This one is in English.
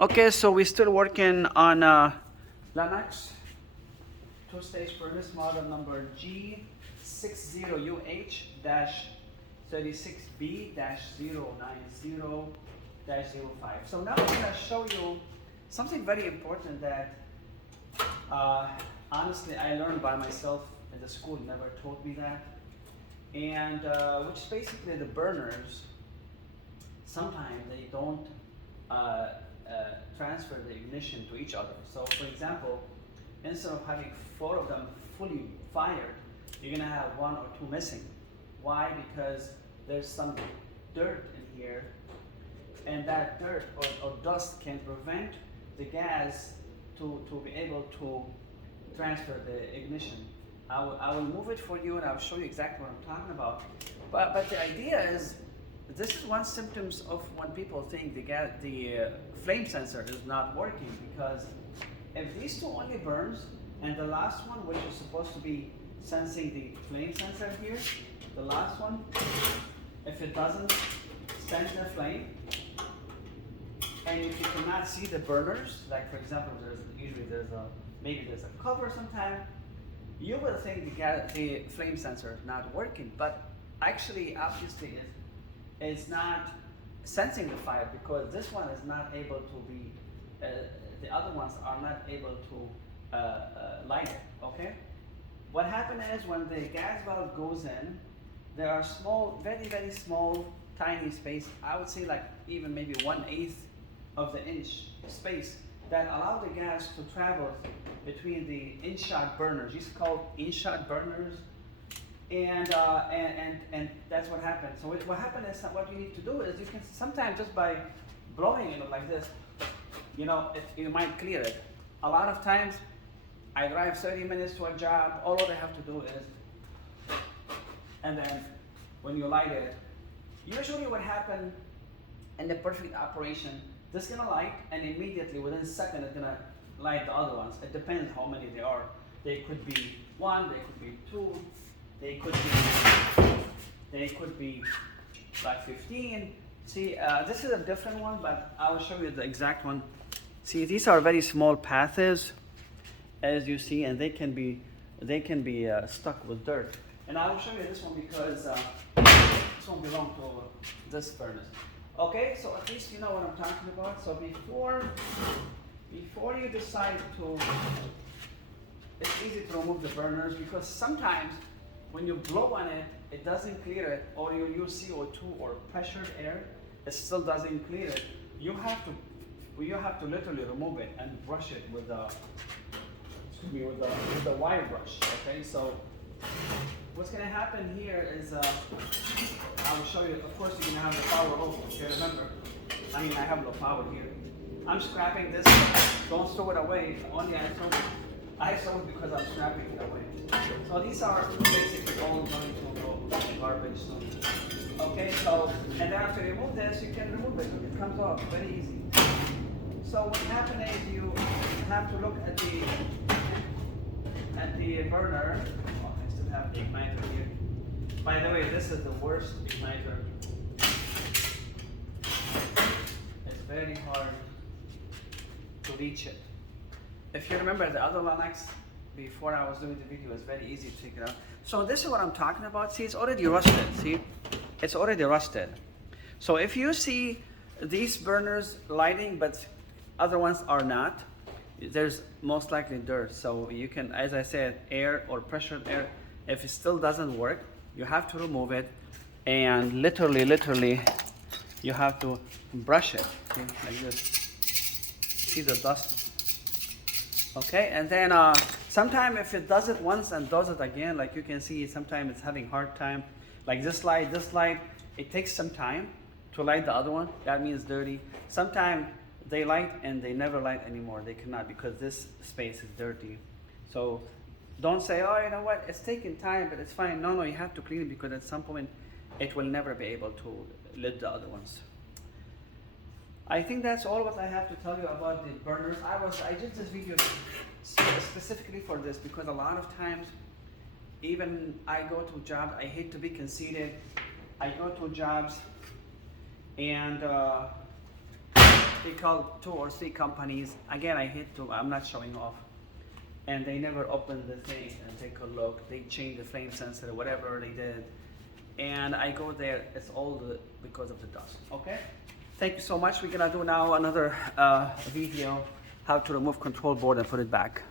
Okay, so we're still working on Lennox two-stage furnace model number G60UH-36B-090-05. So now I'm going to show you something very important that honestly I learned by myself, and the school never taught me that. And which is basically the burners, sometimes they don't transfer the ignition to each other. So for example, instead of having 4 of them fully fired, you're gonna have 1 or 2 missing. Why? Because there's some dirt in here, and that dirt or dust can prevent the gas to be able to transfer the ignition. I will move it for you and I'll show you exactly what I'm talking about. But the idea is, this is one symptoms of when people think the flame sensor is not working, because if these 2 only burns and the last one, which is supposed to be sensing the flame sensor here, the last one, if it doesn't sense the flame, and if you cannot see the burners, like for example, maybe there's a cover sometime, you will think the flame sensor is not working, but actually, obviously, it's not sensing the fire, because this one is not able to be, the other ones are not able to light it, okay? What happens is when the gas valve goes in, there are small, very, very small, tiny space, I would say like even maybe 1/8 of the inch space, that allow the gas to travel between the in-shot burners. These are called in-shot burners. And that's what happens. So what happens is, what you need to do is, you can sometimes just by blowing it like this, you might clear it. A lot of times, I drive 30 minutes to a job, all I have to do is, and then when you light it, usually what happens in the perfect operation, this is gonna light, and immediately within a second it's gonna light the other ones. It depends how many there are. They could be 1, they could be 2, they could be like 15. See, this is a different one, but I will show you the exact one. See, these are very small paths, as you see, and they can be stuck with dirt. And I will show you this one because this one belongs to this furnace. Okay, so at least you know what I'm talking about. So before you decide to, it's easy to remove the burners, because sometimes when you blow on it, it doesn't clear it, or you use CO2 or pressured air, it still doesn't clear it. You have to literally remove it and brush it with the wire brush. Okay, so what's gonna happen here is, I will show you. Of course, you're gonna have the power off. Okay, remember, I have no power here. I'm scrapping this. Don't throw it away. Only I throw it because I'm scrapping it away. So these are basically all going to go garbage soon. Okay, so, and then after you remove this, you can remove it. It comes off very easy. So what happens is, you have to look at the burner. Oh, I still have the igniter here. By the way, this is the worst igniter. It's very hard to reach it. If you remember the other Lennox, before I was doing the video, it's very easy to take it out. So this is what I'm talking about. See, it's already rusted. See, it's already rusted. So if you see these burners lighting, but other ones are not, there's most likely dirt. So you can, as I said, air or pressured air. If it still doesn't work, you have to remove it, and literally, you have to brush it. See, like this. See the dust. Okay, and then sometimes if it does it once and does it again, like you can see, sometimes it's having hard time. Like this light, it takes some time to light the other one. That means dirty. Sometimes they light and they never light anymore. They cannot, because this space is dirty. So don't say, oh, you know what, it's taking time, but it's fine. No, you have to clean it, because at some point it will never be able to lit the other ones. I think that's all what I have to tell you about the burners. I did this video specifically for this, because a lot of times, even I go to jobs, I hate to be conceited, I go to jobs and They called 2 or 3 companies. Again, I hate to, I'm not showing off. And they never opened the thing and take a look. They changed the flame sensor, whatever they did. And I go there, it's all because of the dust, okay? Thank you so much. We're gonna do now another video, how to remove control board and put it back.